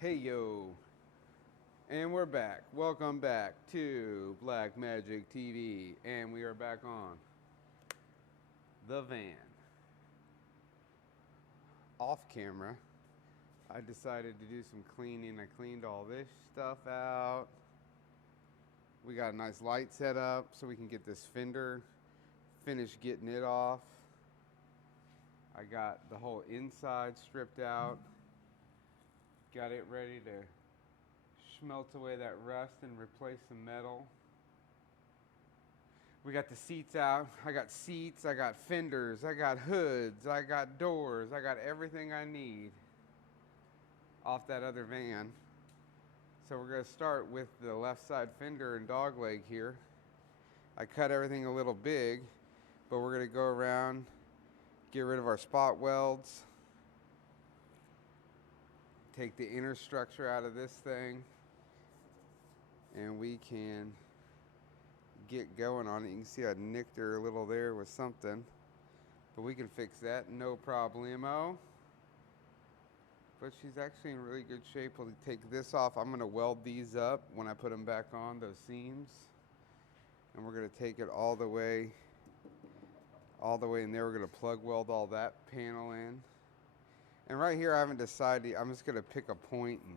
Hey yo, and we're back. Welcome back to Black Magic TV, and we are back on the van. Off camera, I decided to do some cleaning. I cleaned all this stuff out. We got a nice light set up so we can get this fender finished getting it off. I got the whole inside stripped out. Got it ready to schmelz away that rust and replace the metal. We got the seats out. I got seats, I got fenders, I got hoods, I got doors, I got everything I need off that other van. So we're gonna start with the left side fender and dog leg here. I cut everything a little big, but we're gonna go around, get rid of our spot welds, take the inner structure out of this thing, and we can get going on it. You can see I nicked her a little there with something, but we can fix that, no problemo. But she's actually in really good shape. We'll take this off. I'm gonna weld these up when I put them back on, those seams. And we're gonna take it all the way in there. We're gonna plug weld all that panel in. And right here, I haven't decided. I'm just gonna pick a point and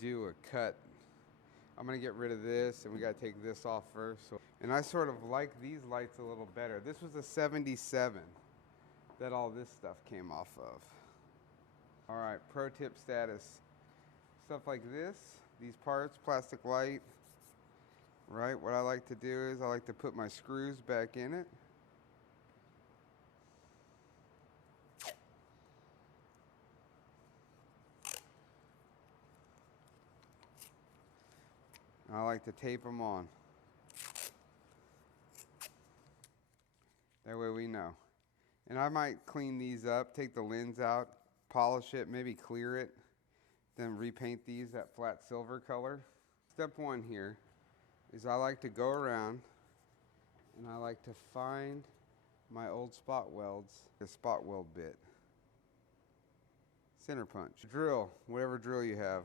do a cut. I'm gonna get rid of this, and we gotta take this off first. And I sort of like these lights a little better. This was a 77 that all this stuff came off of. All right, pro tip status. Stuff like this, these parts, plastic light, right? What I like to do is I like to put my screws back in it. I like to tape them on. That way we know. And I might clean these up, take the lens out, polish it, maybe clear it, then repaint these that flat silver color. Step one here is I like to go around and I like to find my old spot welds, the spot weld bit. Center punch. Drill, whatever drill you have.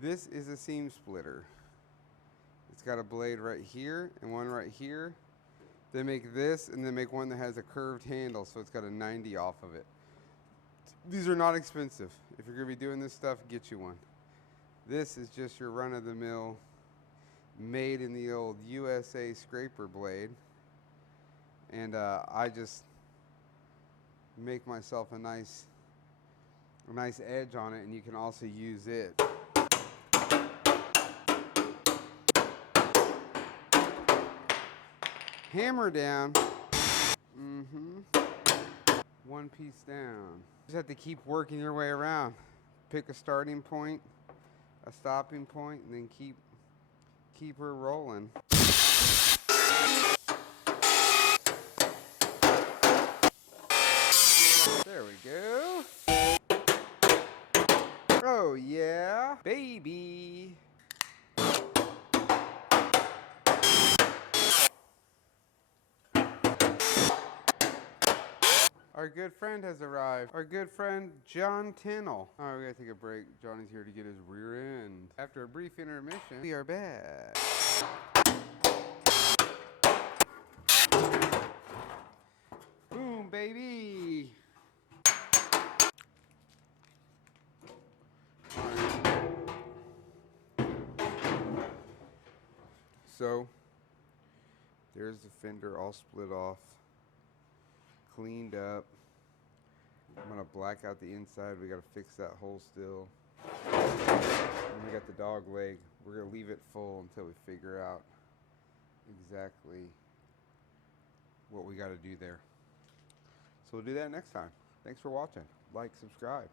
This is a seam splitter. It's got a blade right here and one right here. They make this and they make one that has a curved handle, so it's got a 90 off of it. These are not expensive. If you're gonna be doing this stuff, get you one. This is just your run-of-the-mill, made in the old USA scraper blade. And I just make myself a nice edge on it, and you can also use it. Hammer down. One piece down. Just have to keep working your way around. Pick a starting point, a stopping point, and then keep her rolling. There we go. Oh yeah, baby. Our good friend has arrived. Our good friend, John Tinnell. All right, we gotta take a break. Johnny's here to get his rear end. After a brief intermission, we are back. Boom, baby. So, there's the fender all split off. Cleaned up. I'm gonna black out the inside. We gotta fix that hole still. And we got the dog leg. We're gonna leave it full until we figure out exactly what we gotta do there. So we'll do that next time. Thanks for watching. Like, subscribe.